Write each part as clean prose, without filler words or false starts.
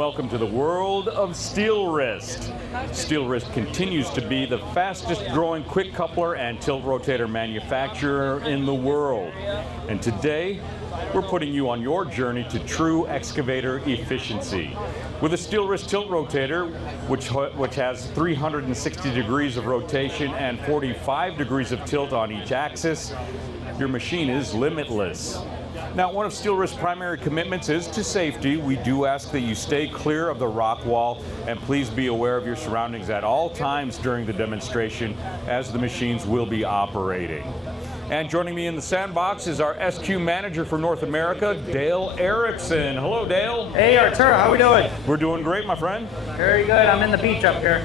welcome to the world of Steelwrist. Steelwrist continues to be the fastest growing quick coupler and tilt rotator manufacturer in the world. And today, we're putting you on your journey to true excavator efficiency. With a Steelwrist tilt rotator, which has 360 degrees of rotation and 45 degrees of tilt on each axis, your machine is limitless. Now, one of Steelwrist's primary commitments is to safety. We do ask that you stay clear of the rock wall and please be aware of your surroundings at all times during the demonstration, as the machines will be operating. And joining me in the sandbox is our SQ manager for North America, Dale Erickson. Hello, Dale. Hey, Arturo, how we doing? We're doing great, my friend. Very good. I'm in the beach up here.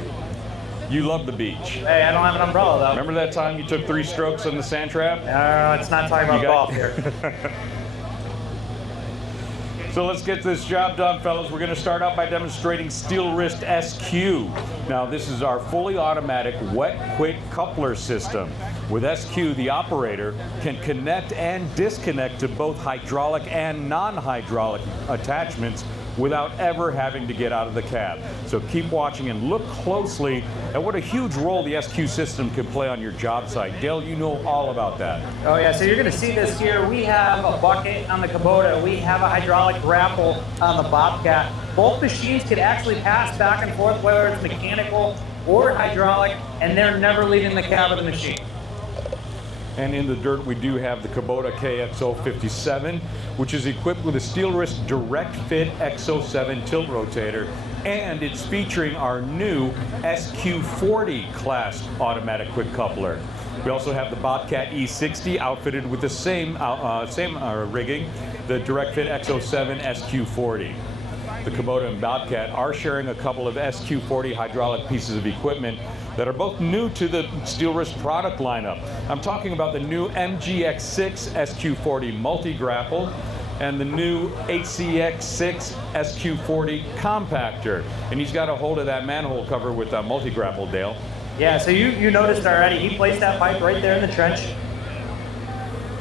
You love the beach. Hey, I don't have an umbrella, though. Remember that time you took 3 strokes on the sand trap? No, it's not talking about golf here. So let's get this job done, fellas. We're going to start out by demonstrating Steelwrist SQ. Now, this is our fully automatic wet quick coupler system. With SQ, the operator can connect and disconnect to both hydraulic and non-hydraulic attachments without ever having to get out of the cab. So keep watching and look closely at what a huge role the SQ system can play on your job site. Dale, you know all about that. Oh yeah, so you're gonna see this here. We have a bucket on the Kubota. We have a hydraulic grapple on the Bobcat. Both machines could actually pass back and forth, whether it's mechanical or hydraulic, and they're never leaving the cab of the machine. And in the dirt, we do have the Kubota KX057, which is equipped with a Steelwrist direct fit X07 tilt rotator, and it's featuring our new SQ40 class automatic quick coupler. We also have the Bobcat E60 outfitted with the same rigging, the direct fit X07 SQ40. The Kubota and Bobcat are sharing a couple of SQ40 hydraulic pieces of equipment that are both new to the Steelwrist product lineup. I'm talking about the new MGX6 SQ40 multi-grapple and the new HCX6 SQ40 compactor. And he's got a hold of that manhole cover with a multi-grapple, Dale. Yeah, so you noticed already, he placed that pipe right there in the trench.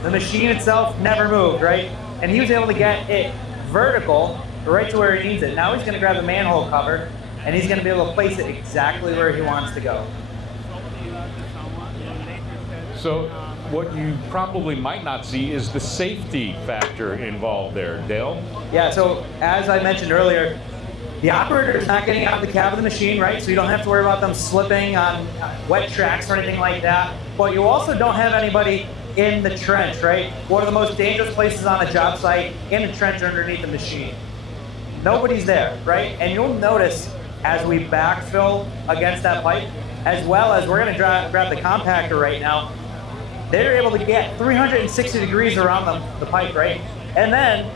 The machine itself never moved, right? And he was able to get it vertical right to where he needs it. Now he's gonna grab the manhole cover and he's gonna be able to place it exactly where he wants to go. So what you probably might not see is the safety factor involved there, Dale. Yeah, so as I mentioned earlier, the operator is not getting out of the cab of the machine, right? So you don't have to worry about them slipping on wet tracks or anything like that. But you also don't have anybody in the trench, right? One of the most dangerous places on a job site, in the trench underneath the machine. Nobody's there, right? And you'll notice as we backfill against that pipe, as well as we're gonna grab the compactor right now, they're able to get 360 degrees around the pipe, right? And then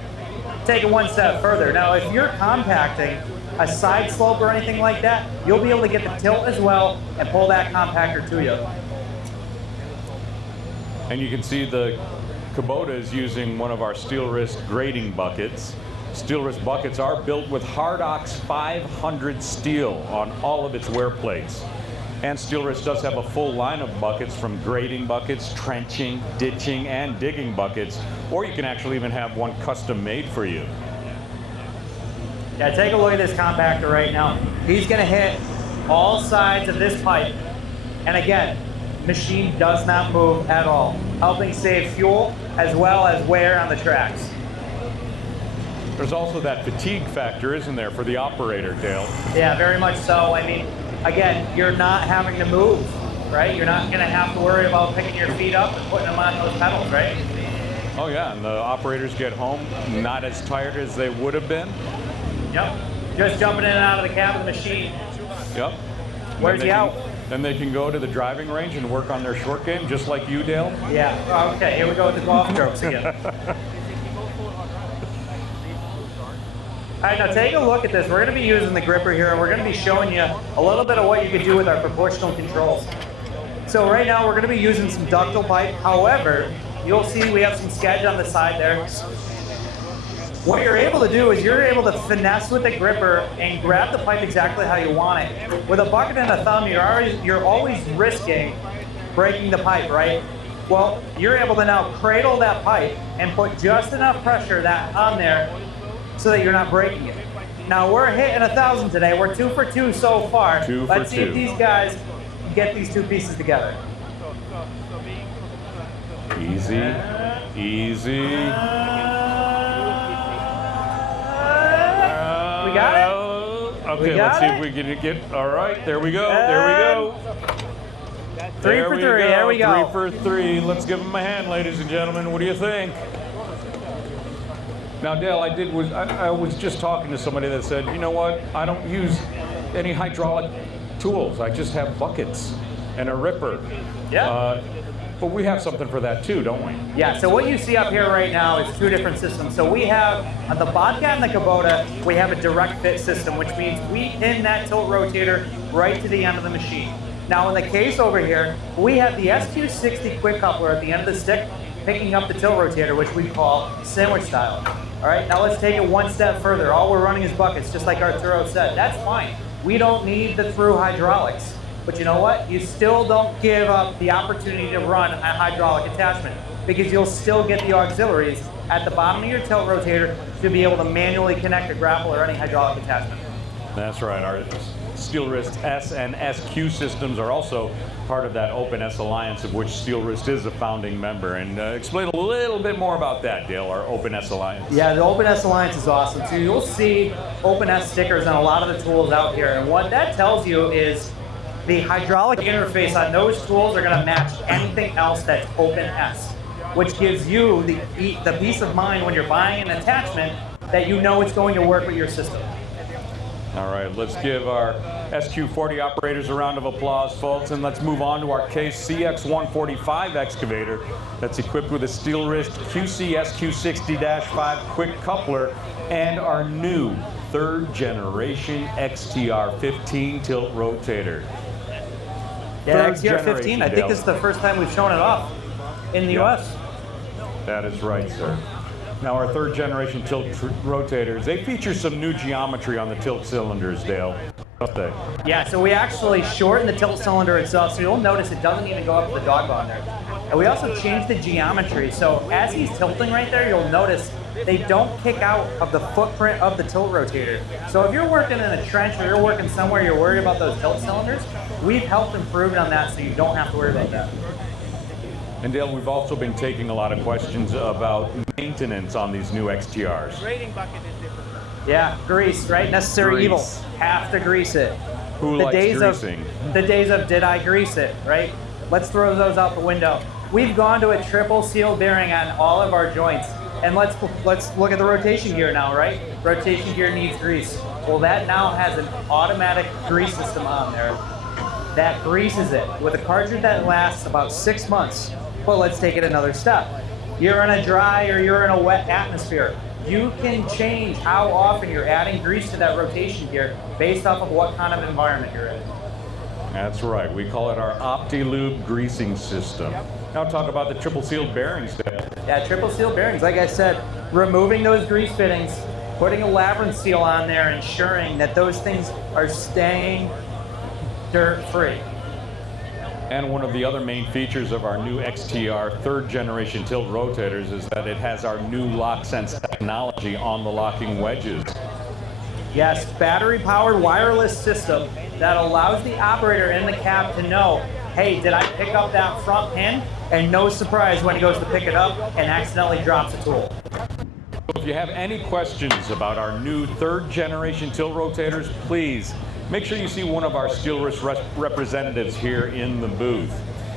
take it one step further. Now, if you're compacting a side slope or anything like that, you'll be able to get the tilt as well and pull that compactor to you. And you can see the Kubota is using one of our Steelwrist grading buckets. Steelwrist buckets are built with Hardox 500 steel on all of its wear plates. And Steelwrist does have a full line of buckets, from grading buckets, trenching, ditching, and digging buckets, or you can actually even have one custom made for you. Yeah, take a look at this compactor right now. He's gonna hit all sides of this pipe. And again, machine does not move at all, helping save fuel as well as wear on the tracks. There's also that fatigue factor, isn't there, for the operator, Dale? Yeah, very much so. I mean, again, you're not having to move, right? You're not gonna have to worry about picking your feet up and putting them on those pedals, right? Oh yeah, and the operators get home not as tired as they would have been. Yep, just jumping in and out of the cab of the machine. Yep. Where's he out? Then they can go to the driving range and work on their short game, just like you, Dale. Yeah, okay, here we go with the golf strokes again. All right, now take a look at this. We're gonna be using the gripper here, and we're gonna be showing you a little bit of what you can do with our proportional controls. So right now, we're gonna be using some ductile pipe. However, you'll see we have some sketch on the side there. What you're able to do is you're able to finesse with the gripper and grab the pipe exactly how you want it. With a bucket and a thumb, you're always risking breaking the pipe, right? Well, you're able to now cradle that pipe and put just enough pressure on there so that you're not breaking it. Now we're hitting 1,000 today. We're 2 for 2 so far. Let's see if these guys can get these two pieces together. Easy, easy. We got it? Okay, let's see if we can get, all right, there we go, there we go. 3 for 3, there we go. 3 for 3, let's give them a hand, ladies and gentlemen. What do you think? Now, Dale, I was just talking to somebody that said, you know what, I don't use any hydraulic tools. I just have buckets and a ripper. Yeah. But we have something for that too, don't we? Yeah, so what you see up here right now is 2 different systems. So we have, on the Bobcat and the Kubota, we have a direct fit system, which means we pin that tilt rotator right to the end of the machine. Now in the case over here, we have the SQ60 quick coupler at the end of the stick, picking up the tilt rotator, which we call sandwich style. All right, now let's take it one step further. All we're running is buckets, just like Arturo said. That's fine. We don't need the through hydraulics. But you know what? You still don't give up the opportunity to run a hydraulic attachment because you'll still get the auxiliaries at the bottom of your tilt rotator to be able to manually connect a grapple or any hydraulic attachment. That's right. Our Steelwrist S and SQ systems are also part of that Open S Alliance, of which Steelwrist is a founding member. And explain a little bit more about that, Dale, our Open S Alliance. Yeah, the Open S Alliance is awesome. So you'll see Open S stickers on a lot of the tools out here. And what that tells you is the hydraulic interface on those tools are going to match anything else that's Open S, which gives you the peace of mind when you're buying an attachment that you know it's going to work with your system. All right, let's give our SQ40 operators a round of applause, folks, and let's move on to our case CX145 excavator that's equipped with a Steelwrist QC SQ60-5 quick coupler and our new 3rd generation XTR15 tilt rotator. Yeah, XTR15, I think this is the first time we've shown it off in the US. That is right, sir. Now our 3rd generation tilt rotators, they feature some new geometry on the tilt cylinders, Dale, don't they? Yeah, so we actually shorten the tilt cylinder itself, so you'll notice it doesn't even go up to the dog bone there. And we also changed the geometry, so as he's tilting right there, you'll notice they don't kick out of the footprint of the tilt rotator. So if you're working in a trench or you're working somewhere you're worried about those tilt cylinders, we've helped improve on that so you don't have to worry about that. And Dale, we've also been taking a lot of questions about maintenance on these new XTRs. Grading bucket is different. Yeah, grease, right? Necessary evil. Have to grease it. Who likes greasing? The days of did I grease it, right? Let's throw those out the window. We've gone to a triple seal bearing on all of our joints. And let's look at the rotation gear now, right? Rotation gear needs grease. Well, that now has an automatic grease system on there that greases it with a cartridge that lasts about 6 months. But let's take it another step. You're in a dry or you're in a wet atmosphere. You can change how often you're adding grease to that rotation gear based off of what kind of environment you're in. That's right. We call it our OptiLube greasing system. Now talk about the triple sealed bearings, Dale. Yeah, triple seal bearings. Like I said, removing those grease fittings, putting a labyrinth seal on there, ensuring that those things are staying dirt-free. And one of the other main features of our new XTR 3rd generation tilt rotators is that it has our new LockSense technology on the locking wedges. Yes, battery-powered wireless system that allows the operator in the cab to know, hey, did I pick up that front pin? And no surprise when he goes to pick it up and accidentally drops a tool. If you have any questions about our new 3rd generation tilt rotators, please make sure you see one of our Steelwrist representatives here in the booth.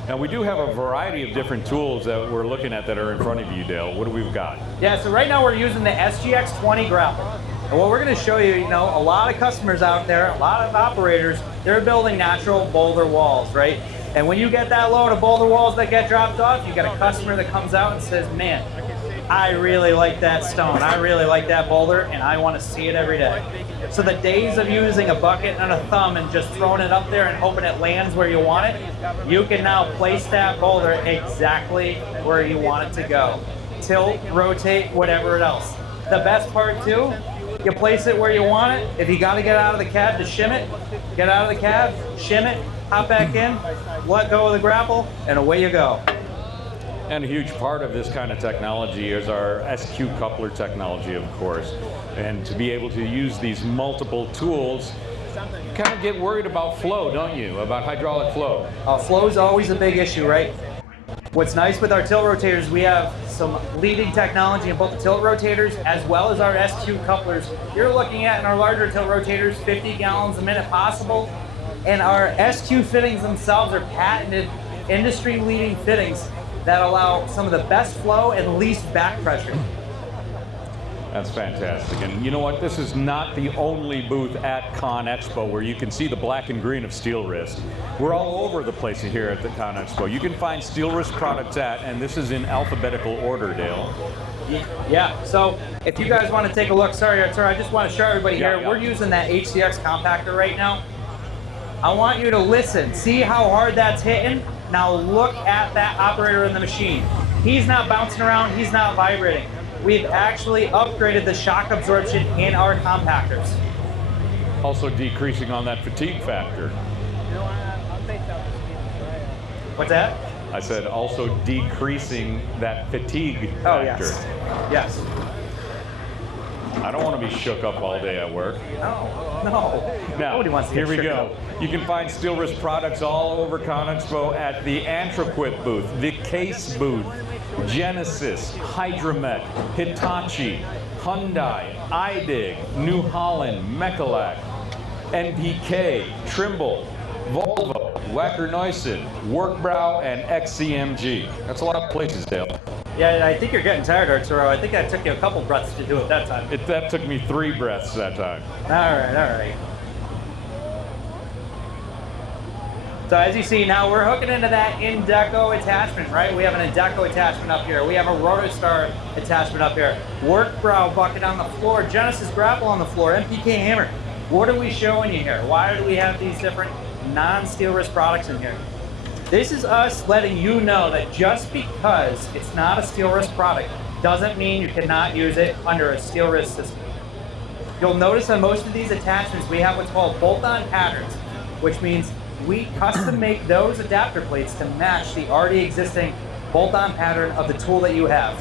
Now we do have a variety of different tools that we're looking at that are in front of you, Dale. What do we've got? Yeah, so right now we're using the SGX20 grapple. And what we're going to show you, a lot of customers out there, a lot of operators, they're building natural boulder walls, right? And when you get that load of boulder walls that get dropped off, you got a customer that comes out and says, man, I really like that stone, I really like that boulder, and I want to see it every day. So the days of using a bucket and a thumb and just throwing it up there and hoping it lands where you want it, you can now place that boulder exactly where you want it to go. Tilt, rotate, whatever else. The best part too, you place it where you want it. If you got to get out of the cab to shim it, get out of the cab, shim it, hop back in, let go of the grapple, and away you go. And a huge part of this kind of technology is our SQ coupler technology, of course. And to be able to use these multiple tools, you kind of get worried about flow, don't you? About hydraulic flow. Flow is always a big issue, right? What's nice with our tilt rotators, we have some leading technology in both the tilt rotators as well as our SQ couplers. You're looking at in our larger tilt rotators, 50 gallons a minute possible. And our SQ fittings themselves are patented, industry-leading fittings that allow some of the best flow and least back pressure. That's fantastic. And you know what? This is not the only booth at ConExpo where you can see the black and green of Steelwrist. We're all over the place here at the ConExpo. You can find Steelwrist products at, and this is in alphabetical order, Dale. Yeah, so if you guys want to take a look, sorry, I just want to show everybody here, we're using that HCX compactor right now. I want you to listen, see how hard that's hitting? Now look at that operator in the machine. He's not bouncing around, he's not vibrating. We've actually upgraded the shock absorption in our compactors. Also decreasing on that fatigue factor. What's that? I said also decreasing that fatigue factor. Oh, yes. I don't want to be shook up all day at work. No. Now, Nobody wants to get here we shook go. up. You can find Steelwrist products all over ConExpo at the Antraquip booth, the Case booth, Genesis, Hydromet, Hitachi, Hyundai, iDig, New Holland, Mechalak, NPK, Trimble, Volvo, Wacker Neuson, Workbrow, and XCMG. That's a lot of places, Dale. Yeah, I think you're getting tired, Arturo. I think that took you a couple breaths to do it that time. That took me 3 breaths that time. All right. So as you see now, we're hooking into that Indeco attachment, right? We have an Indeco attachment up here. We have a Rotostar attachment up here. Workbrow bucket on the floor. Genesis grapple on the floor. MPK hammer. What are we showing you here? Why do we have these different non-Steelwrist products in here? This is us letting you know that just because it's not a Steelwrist product doesn't mean you cannot use it under a Steelwrist system. You'll notice on most of these attachments we have what's called bolt-on patterns, which means we custom make those adapter plates to match the already existing bolt-on pattern of the tool that you have.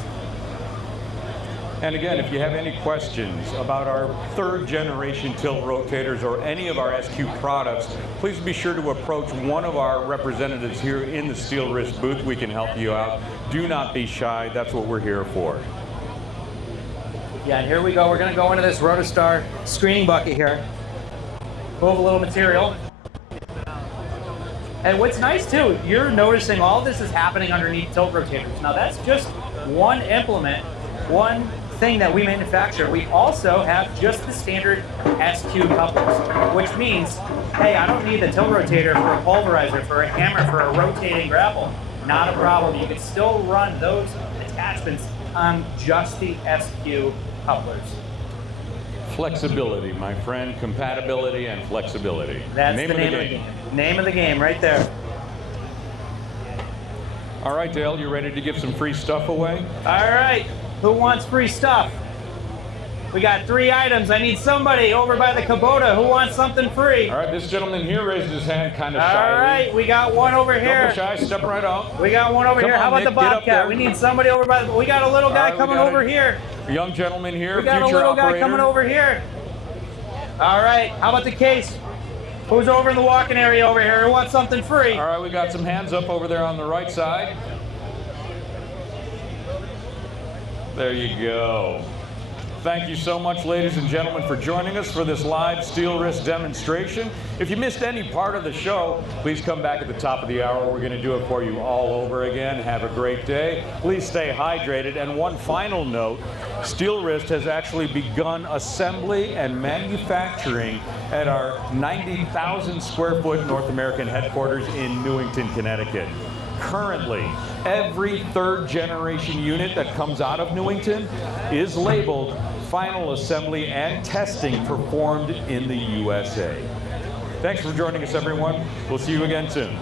And again, if you have any questions about our 3rd generation tilt rotators or any of our SQ products, please be sure to approach one of our representatives here in the Steelwrist booth. We can help you out. Do not be shy. That's what we're here for. Yeah, and here we go. We're going to go into this Rotostar screening bucket here. Move a little material. And what's nice too, you're noticing all this is happening underneath tilt rotators. Now that's just one implement, one thing that we manufacture. We also have just the standard SQ couplers, which means, hey, I don't need the tilt rotator for a pulverizer, for a hammer, for a rotating grapple. Not a problem. You can still run those attachments on just the SQ couplers. Flexibility, my friend. Compatibility and flexibility. That's the name of the game. Name of the game right there. All right, Dale, you ready to give some free stuff away? All right. Who wants free stuff? We got 3 items. I need somebody over by the Kubota who wants something free. All right, this gentleman here raised his hand kind of shyly. All right, we got one over here. Don't be shy, step right up. We got one over here. How about Nick, the Bobcat? We need somebody over by the... We got a little guy coming over here. A young gentleman here, we got future a little operator. guy coming over here. All right, how about the Case? Who's over in the walking area over here who wants something free? All right, we got some hands up over there on the right side. There you go. Thank you so much, ladies and gentlemen, for joining us for this live Steelwrist demonstration. If you missed any part of the show, please come back at the top of the hour. We're going to do it for you all over again. Have a great day. Please stay hydrated. And one final note, Steelwrist has actually begun assembly and manufacturing at our 90,000 square foot North American headquarters in Newington, Connecticut. Currently, every 3rd generation unit that comes out of Newington is labeled final assembly and testing performed in the USA. Thanks for joining us, everyone. We'll see you again soon.